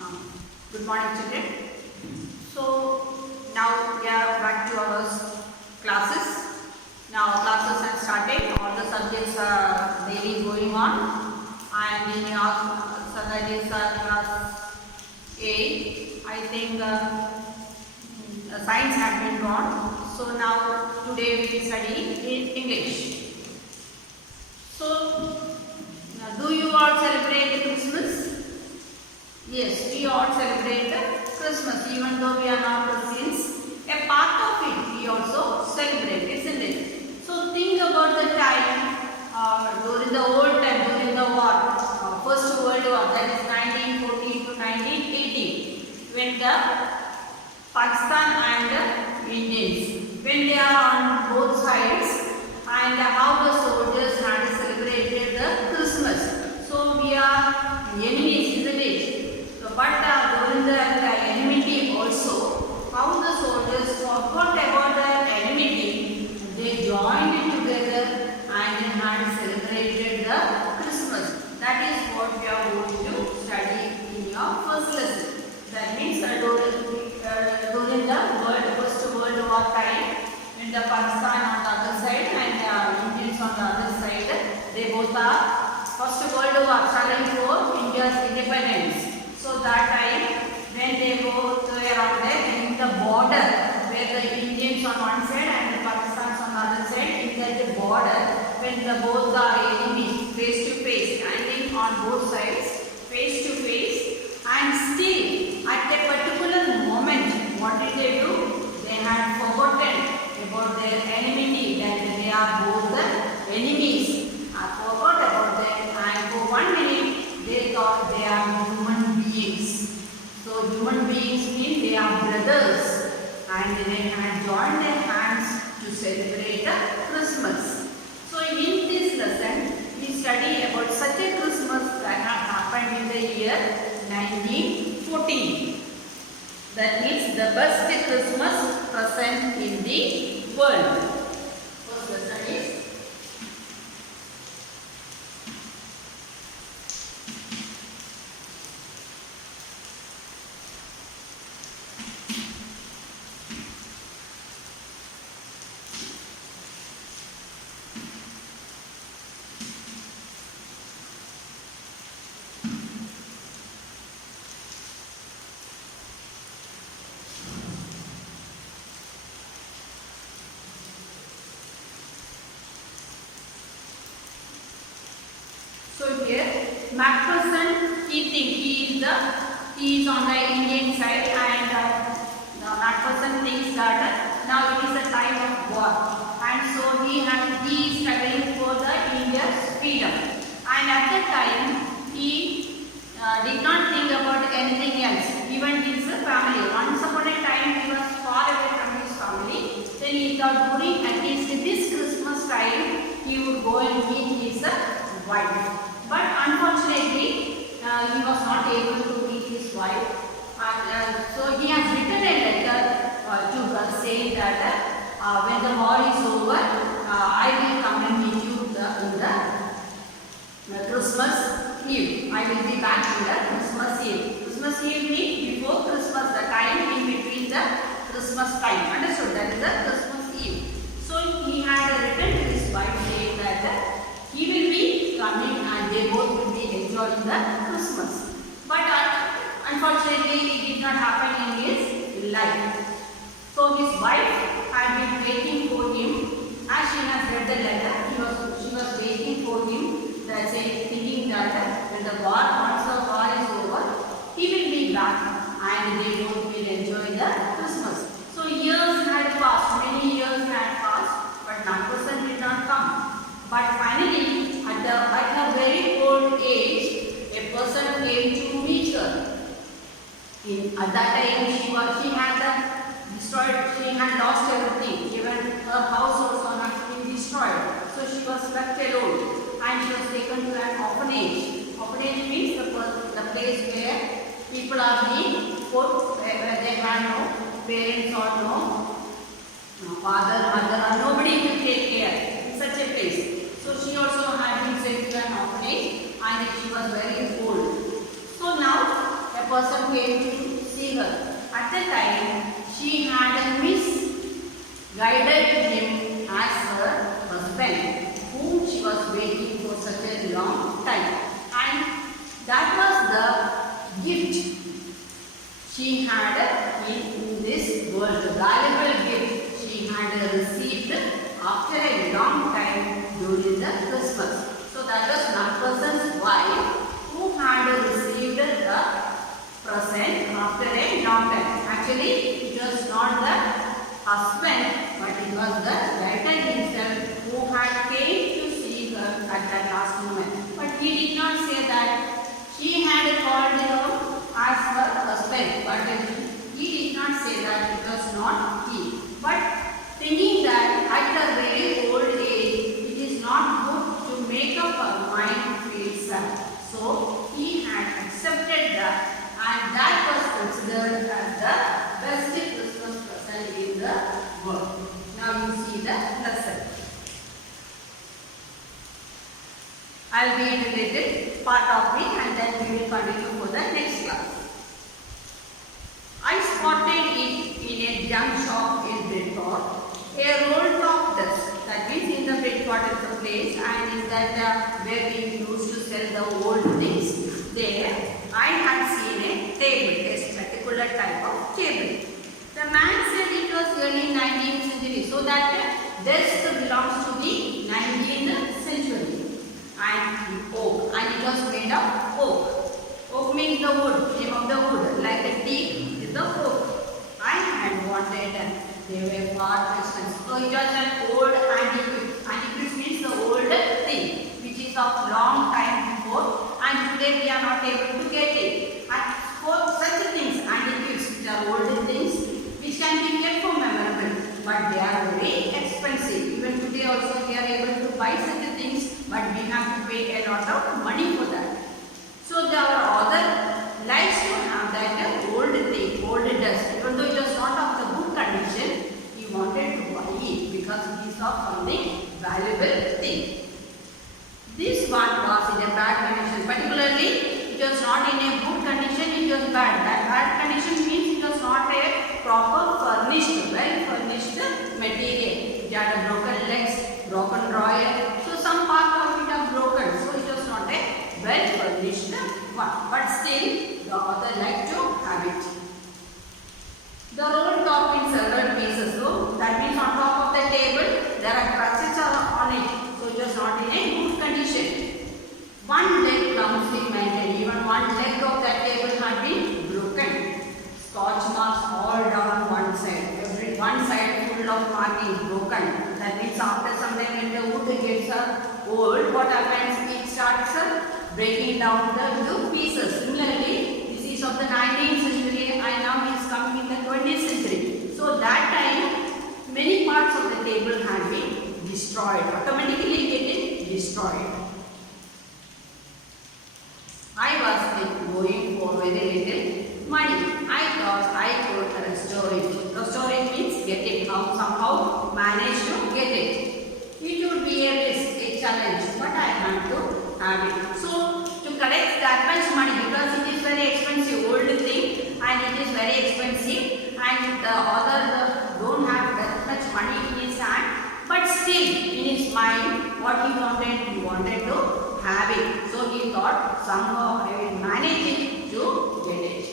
Um, Good morning, children. So now we are back to our classes. Now classes have started. All the subjects are daily going on, and in your Sundays class 8, I think science had been gone. So now today we will study in English. So do you all celebrate Christmas? Yes, we all celebrate Christmas, even though we are not Christians. A part of it we also celebrate, isn't it? So think about the time during the old time, during the war, First World War, that is 1914 to 1918, when the Pakistan and Indians, when they are on both sides, and how the soldiers had celebrated the Christmas. So we are enemies, isn't it? But during the enmity also, how the soldiers forgot about the enmity, they joined it together and had celebrated the Christmas. That is what we are going to study in your first lesson. That means during the First World War time, when the Pakistan on the other side and Indians on the other side, they both are First World War struggling for India's independence. So that time when they both were on there in the border, where the Indians on one side and the Pakistans on the other side, in the border, when the both are enemies face to face, standing on both sides face to face, and still at a particular moment, what did they do? They had forgotten about their enmity, that they are both the enemies. I forgot about them, and for 1 minute they thought they are human beings. So human beings mean they are brothers, and they had joined their hands to celebrate the Christmas. So in this lesson, we study about such a Christmas that had happened in the year 1914. That means the best Christmas present in the world. First lesson is so here Macpherson, he is on the Indian side, and Macpherson thinks that now it is a time of war, and so he is struggling for the India's freedom. And at that time he did not think about anything else, even his family. Once upon a time he was far away from his family. Then he thought during at least this Christmas time he would go and meet his wife. But unfortunately, he was not able to meet his wife. And so he has written a letter to her saying that when the war is over, I will come and meet you in the Christmas Eve. I will be back in the Christmas Eve. Christmas Eve means before Christmas, the time in between the Christmas time. Understood? That is the Christmas Eve. So he had written to his wife saying that he will be coming and they both will be enjoying the Christmas. But unfortunately, it did not happen in his life. So his wife had been waiting for him. As she has read the letter, she was waiting for him, thinking that when the war, once the war is over, he will be back and they both will enjoy the Christmas. So years had passed, many years had passed, but Macpherson did not come. But finally, at her very old age, a person came to meet her. At that time, she had lost everything. Even her house also had been destroyed. So she was left alone, and she was taken to an orphanage. Orphanage means the place where people are being put, where they have no parents or no father, mother, or nobody to take care. In such a place. So she also had been sent to an orphanage, and she was very old. So now a person came to see her. At the time, she had misguided him as her husband, whom she was waiting for such a long time. And that was the gift she had in this world, the valuable gift she had received after a long time during the Christmas. So that was Nakpasan's wife who had received the present after a long time. Actually, it was not the husband, but it was the writer himself who had came to see her at that last moment. But he did not say that she had called him as her husband, but he did not say that it was not he. But thinking that at a very old age, it is not good to make up her mind feel sad. So he had accepted that, and that was considered as the best Christmas present in the world. Now you see the lesson. I'll read a little part of it and then we will continue for the next class. I spotted it in a junk shop in Bridport, a roll top desk. That means in the Bridport is the place, and in that where we used to sell the old things. There I had seen a table, a particular type of table. The man said it was early 19th century, so that desk belongs to the 19th century. And oak, and it was made of oak. Oak means the wood, name of the wood, like the teak is the oak. I had wanted, they were far expensive. So it was an old antique. Antique means the old thing, which is of long time before, and today we are not able to get it. And for such things, antiques, which are old things, which can be kept for memorable, but they are very expensive. Even today also we are able to buy such things, but we have to pay a lot of money for that. So our author likes to have that old thing, old dust. Even though it was not of the good condition, he wanted to buy it because he saw something valuable thing. This one was in a bad condition. Particularly, it was not in a good condition, it was bad. That bad condition means it was not a proper furnished, well furnished material. It had a broken legs, broken drawer. So some part of it are broken. So it was not a well furnished one. But still, the author liked to have it. The roll top in several pieces. So that means on top of the table, there are crutches on it. So it was not in a good condition. One leg clumsily maintained. Even one leg of that table had been broken. Scotch marks all down one side. One side full of markings broken. That means after some time when the wood gets old, what happens? It starts breaking down the pieces. Similarly, this is of the 19th century and now it is coming in the 20th century. So that time, many parts of the table had been destroyed. Automatically getting destroyed. I was going for very little money. I thought I could restore it. Restore it means get it out, somehow manage to get it. It would be a risk, a challenge, but I had to have it. So to collect that much money, because it is very expensive, old thing, and it is very expensive, and the author don't have that much money in his hand, but still in his mind, what he wanted to have it. So he thought somehow I will manage it to get it.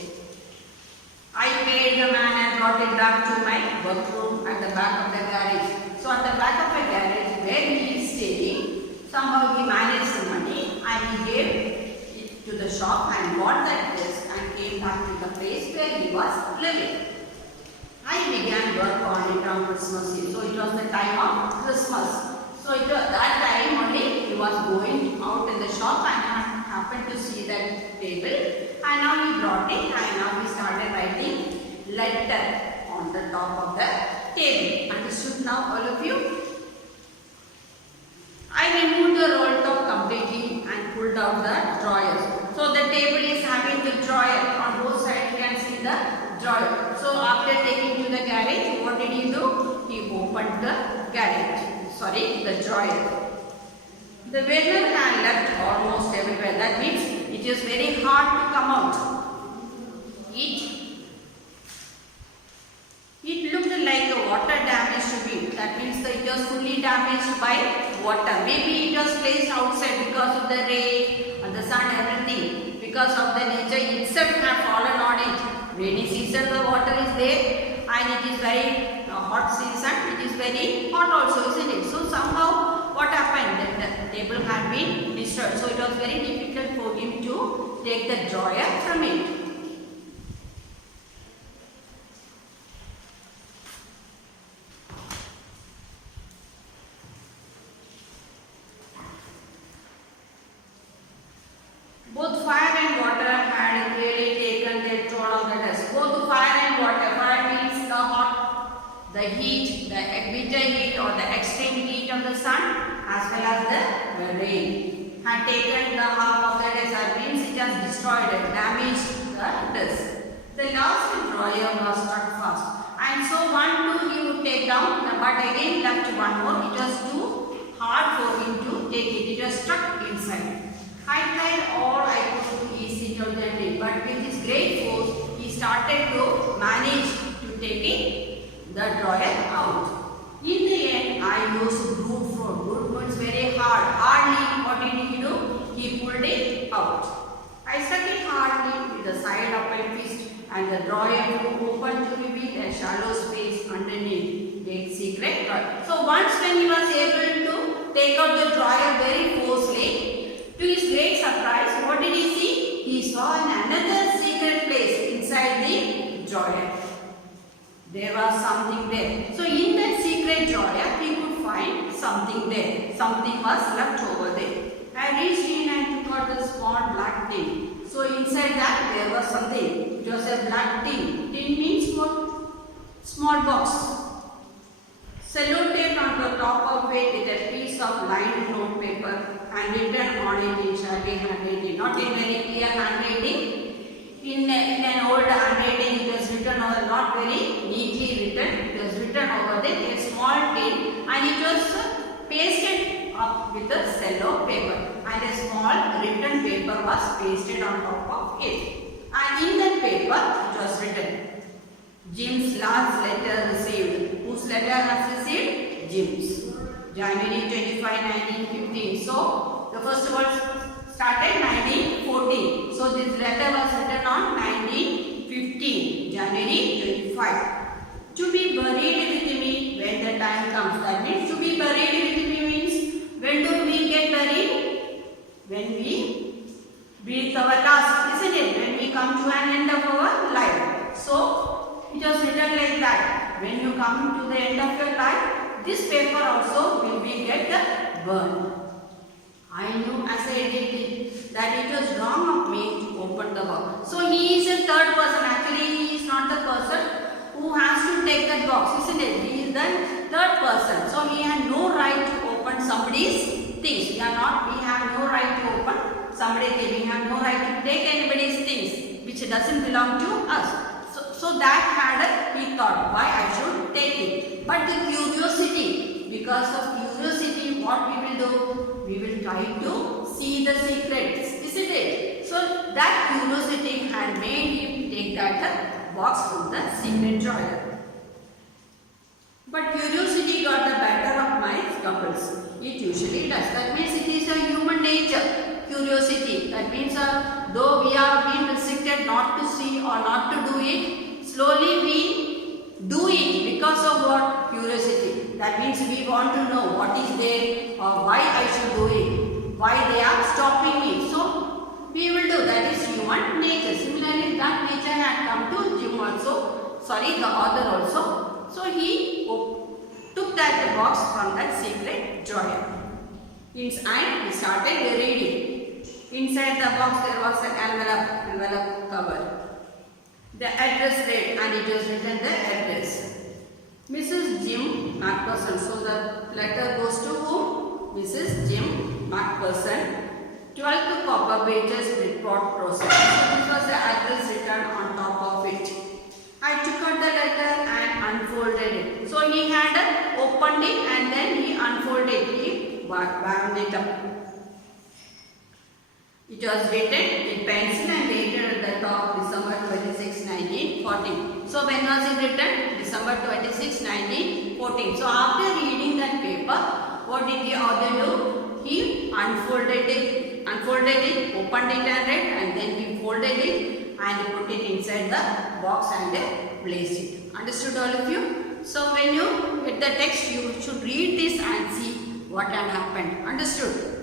I paid the man and brought it back to my workroom at the back of the garage. So at the back of the garage where he is staying, somehow he managed the money and he gave it to the shop and bought that desk and came back to the place where he was living. I began work on it on Christmas Eve. So it was the time of Christmas. So it was that time only he was going out in the shop and happened to see that table, and now he brought it and now he started writing letter on the top of the table. Understood now all of you? I removed the roll top completely and pulled out the drawers. So the table is having the drawer on both sides. You can see the drawer. So after taking to the garage, what did he do? He opened the garage. The drawer. The weather had left almost everywhere. That means it is very hard to come out. it looked like a water damaged bin. That means that it was fully damaged by water. Maybe it was placed outside because of the rain and the sun, everything. Because of the nature itself have fallen on it. Rainy season the water is there and it is very hot season. It is very hot also, isn't it? So somehow what happened? That the table had been destroyed. So it was very difficult for him to take the drawer from it. Both fire and water had clearly taken their toll on the dust. Both fire and water. Fire means the hot, the heat, the bitter heat or the extreme heat of the sun, as well as the rain had taken the half of the dust. That means it has destroyed and damaged the dust. The last drawer was struck fast. And so 1, 2 he would take down, but again left one more. It was too hard for him to take it. It was stuck inside. I tried all I could to ease it out gently, but with his great force, he started to manage to take the drawer out. In the end, I used brute force. Brute force very hard. Hardly, what did he do? He pulled it out. I struck it hardly with the side of my fist, and the drawer opened to reveal a shallow space underneath the secret drawer. So once when he was able to take out the drawer very forcefully, to his great surprise, what did he see? He saw another secret place inside the drawer. There was something there. So in that secret drawer, he could find something there. Something was left over there. I reached in and took out the small black tin. So inside that there was something. It was a black tin. Tin means what? Small box. Sellotape on the top of it with a piece of lined note paper and written on it in shabby handwriting. Not in very clear handwriting. In an old handwriting it was written over, not very neatly written. It was written over there, a small tin, and it was pasted up with a cello paper. And a small written paper was pasted on top of it. And in that paper it was written, Jim's last letter received. Whose letter has received? Jim's. January 25, 1915. So, the first one started 1914. So, this letter was written on 1915, January 25. To be buried with me when the time comes. That means to be buried with me means when do we get buried? When we breathe our last, isn't it? When we come to an end of our life. So, it was written like that. When you come to the end of your life, this paper also will be get burned. I knew as I did it that it was wrong of me to open the box. So he is a third person. Actually, he is not the person who has to take that box, isn't it? He is the third person. So he had no right to open somebody's things. We have no right to open somebody's things. We have no right to take anybody's things which doesn't belong to us. So that had he thought, why I should take it. But the curiosity, because of curiosity, what we will do? We will try to see the secrets, isn't it? So that curiosity had made him take that box from the secret drawer. But curiosity got the better of my troubles. It usually does. That means it is a human nature. Curiosity. That means though we are being restricted not to see or not to do it, slowly we do it because of what? Curiosity. That means we want to know what is there or why I should do it, why they are stopping me. So we will do. That is human nature. Similarly, that nature had come to Jim also. Sorry, the author also. So he took that box from that secret drawer. And he started reading. Inside the box there was an envelope cover. The address read, and it was written the address. Mrs. Jim Macpherson. So the letter goes to whom? Mrs. Jim Macpherson. 12 copper pages Bridport process. So this was the address written on top of it. I took out the letter and unfolded it. So he had opened it and then he unfolded it. He wound it up. It was written in pencil and dated at the top December 26, 1914. So when was it written? December 26, 1914. So after reading that paper, what did the author do? He unfolded it, opened it and read, and then he folded it and put it inside the box and placed it. Understood all of you? So when you get the text, you should read this and see what had happened. Understood?